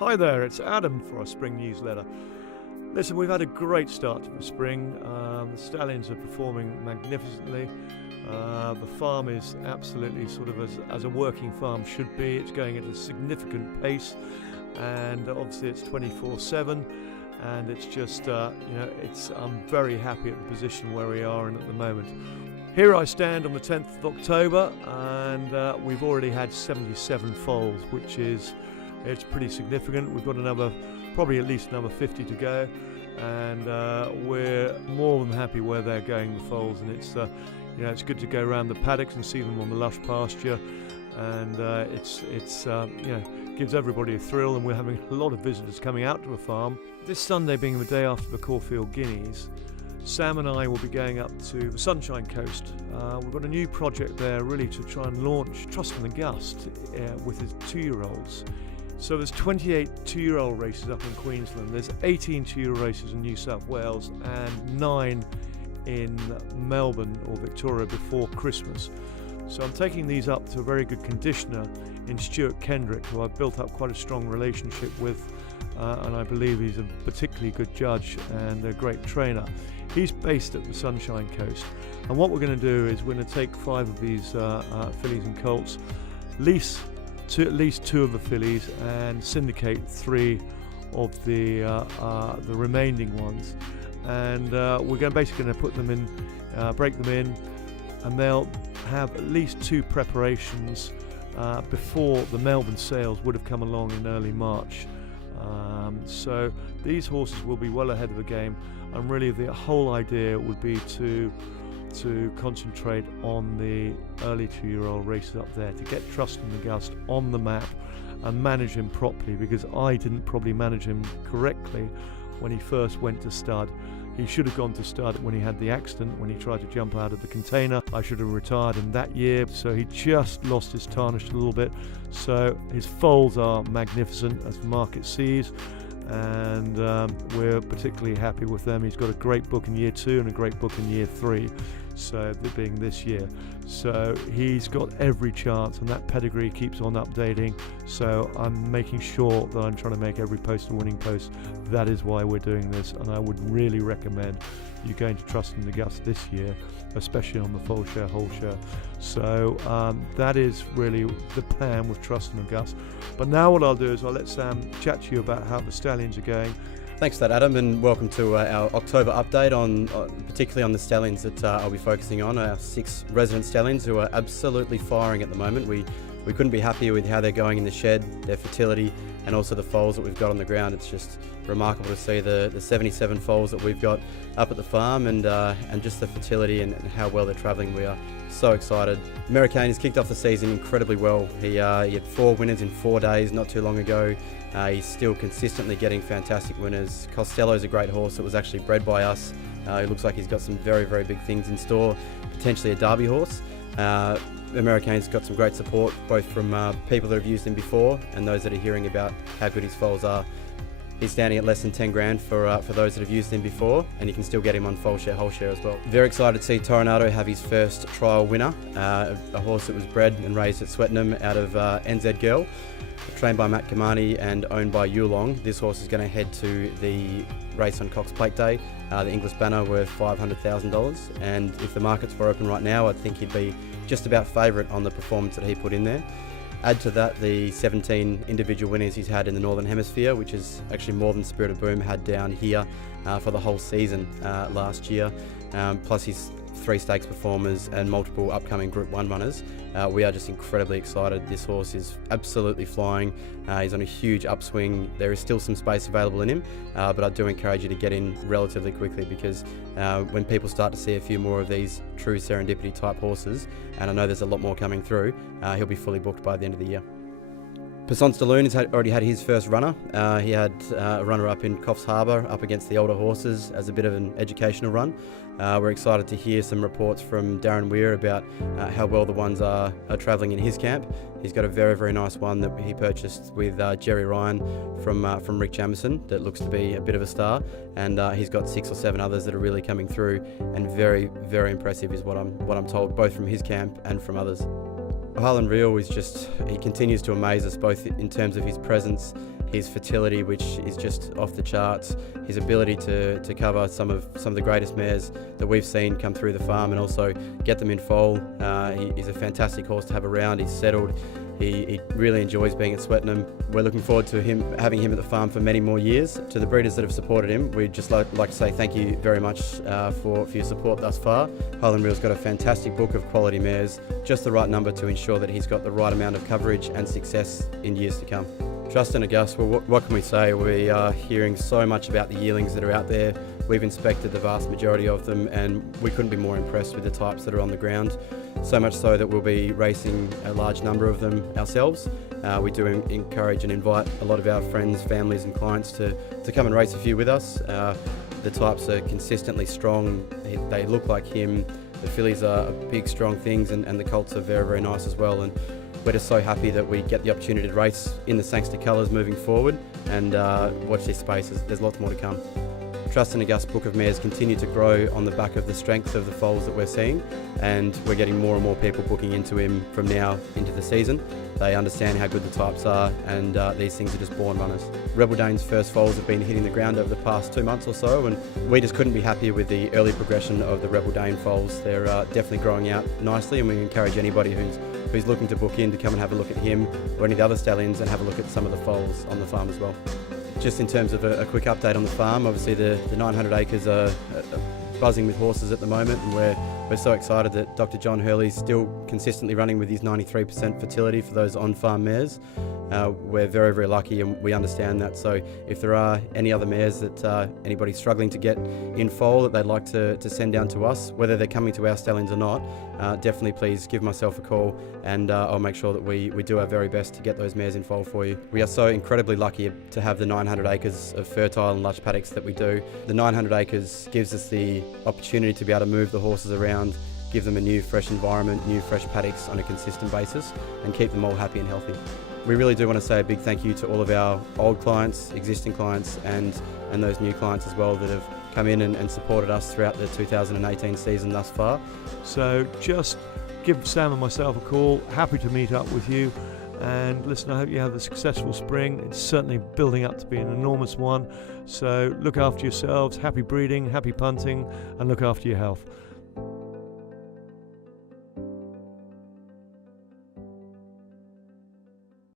Hi there, it's Adam for our spring newsletter. Listen, we've had a great start to the spring. The stallions are performing magnificently. The farm is absolutely sort of as a working farm should be. It's going at a significant pace, and obviously it's 24/7. And it's just, I'm very happy at the position where we are in at the moment. Here I stand on the 10th of October, and we've already had 77 foals, which is, it's pretty significant. We've got probably at least another 50 to go, and we're more than happy where they're going, the foals. And it's, it's good to go around the paddocks and see them on the lush pasture, and gives everybody a thrill. And we're having a lot of visitors coming out to the farm. This Sunday being the day after the Caulfield Guineas, Sam and I will be going up to the Sunshine Coast. We've got a new project there really to try and launch Trust in the Gust with his 2-year-olds. So there's 28 2-year-old races up in Queensland, there's 18 2-year-old races in New South Wales, and 9 in Melbourne or Victoria before Christmas. So I'm taking these up to a very good conditioner in Stuart Kendrick, who I've built up quite a strong relationship with, and I believe he's a particularly good judge and a great trainer. He's based at the Sunshine Coast, and what we're going to do is we're going to take 5 of these fillies and colts, lease at least 2 of the fillies, and syndicate 3 of the remaining ones. And we're basically going to put them in, break them in, and they'll have at least 2 preparations before the Melbourne sales would have come along in early March. So these horses will be well ahead of the game, and really the whole idea would be to concentrate on the early 2-year-old races up there, to get Trust in the Gust on the map and manage him properly, because I didn't probably manage him correctly when he first went to stud. He should have gone to stud when he had the accident, when he tried to jump out of the container. I should have retired him that year, so he just lost his tarnish a little bit. So his foals are magnificent, as the market sees, and we're particularly happy with them. He's got a great book in year 2 and a great book in year 3, so being this year. So he's got every chance, and that pedigree keeps on updating. So I'm making sure that I'm trying to make every post a winning post. That is why we're doing this, and I would really recommend you going to Trust in the Gust this year, especially on the full share, whole share. So that is really the plan with Trust in the Gust. But now what I'll do is I'll let Sam chat to you about how the stallions are going. Thanks for that, Adam, and welcome to our October update on particularly on the stallions that I'll be focusing on, our 6 resident stallions who are absolutely firing at the moment. We couldn't be happier with how they're going in the shed, their fertility, and also the foals that we've got on the ground. It's just remarkable to see the 77 foals that we've got up at the farm, and just the fertility and how well they're travelling. We are so excited. American has kicked off the season incredibly well. He had 4 winners in 4 days not too long ago. He's still consistently getting fantastic winners. Costello's a great horse that was actually bred by us. It looks like he's got some very, very big things in store, potentially a Derby horse. American's got some great support, both from people that have used him before and those that are hearing about how good his foals are. He's standing at less than 10 grand for those that have used him before, and you can still get him on full share, whole share as well. Very excited to see Toronado have his first trial winner, a horse that was bred and raised at Swettenham out of NZ Girl, trained by Matt Kamani and owned by Yulong. This horse is going to head to the race on Cox Plate Day, the English banner worth $500,000, and if the markets were open right now, I think he'd be just about favourite on the performance that he put in there. Add to that the 17 individual winners he's had in the Northern Hemisphere, which is actually more than Spirit of Boom had down here for the whole season last year, plus his 3 stakes performers and multiple upcoming Group 1 runners. We are just incredibly excited. This horse is absolutely flying. He's on a huge upswing. There is still some space available in him, but I do encourage you to get in relatively quickly, because when people start to see a few more of these true serendipity type horses, and I know there's a lot more coming through, he'll be fully booked by the end of the year. Passance de Lune has already had his first runner. He had a runner-up in Coffs Harbour up against the older horses as a bit of an educational run. We're excited to hear some reports from Darren Weir about how well the ones are travelling in his camp. He's got a very, very nice one that he purchased with Jerry Ryan from Rick Jamieson that looks to be a bit of a star, and he's got 6 or 7 others that are really coming through, and very, very impressive is what I'm told, both from his camp and from others. Highland Real he continues to amaze us both in terms of his presence, his fertility, which is just off the charts, his ability to cover some of the greatest mares that we've seen come through the farm and also get them in foal. He's a fantastic horse to have around. He's settled. He really enjoys being at Swettenham. We're looking forward to having him at the farm for many more years. To the breeders that have supported him, we'd just like to say thank you very much for your support thus far. Highland Real's got a fantastic book of quality mares, just the right number to ensure that he's got the right amount of coverage and success in years to come. Trust and August, well, what can we say? We are hearing so much about the yearlings that are out there. We've inspected the vast majority of them and we couldn't be more impressed with the types that are on the ground. So much so that we'll be racing a large number of them ourselves. We do encourage and invite a lot of our friends, families and clients to come and race a few with us. The types are consistently strong, they look like him. The fillies are big, strong things and the colts are very, very nice as well. And we're just so happy that we get the opportunity to race in the Sangster colours moving forward and watch this space. There's lots more to come. Trust and August book of mares continue to grow on the back of the strength of the foals that we're seeing, and we're getting more and more people booking into him from now into the season. They understand how good the types are, and these things are just born runners. Rebel Dane's first foals have been hitting the ground over the past 2 months or so, and we just couldn't be happier with the early progression of the Rebel Dane foals. They're definitely growing out nicely, and we encourage anybody who's looking to book in to come and have a look at him or any of the other stallions and have a look at some of the foals on the farm as well. Just in terms of a quick update on the farm, obviously the 900 acres are buzzing with horses at the moment, and we're so excited that Dr. John Hurley's still consistently running with his 93% fertility for those on-farm mares. We're very, very lucky and we understand that, so if there are any other mares that anybody's struggling to get in foal that they'd like to send down to us, whether they're coming to our stallions or not, definitely please give myself a call and I'll make sure that we do our very best to get those mares in foal for you. We are so incredibly lucky to have the 900 acres of fertile and lush paddocks that we do. The 900 acres gives us the opportunity to be able to move the horses around, give them a new fresh environment, new fresh paddocks on a consistent basis and keep them all happy and healthy. We really do want to say a big thank you to all of our old clients, existing clients and those new clients as well that have come in and supported us throughout the 2018 season thus far. So just give Sam and myself a call. Happy to meet up with you. And listen, I hope you have a successful spring. It's certainly building up to be an enormous one. So look after yourselves, happy breeding, happy punting, and look after your health.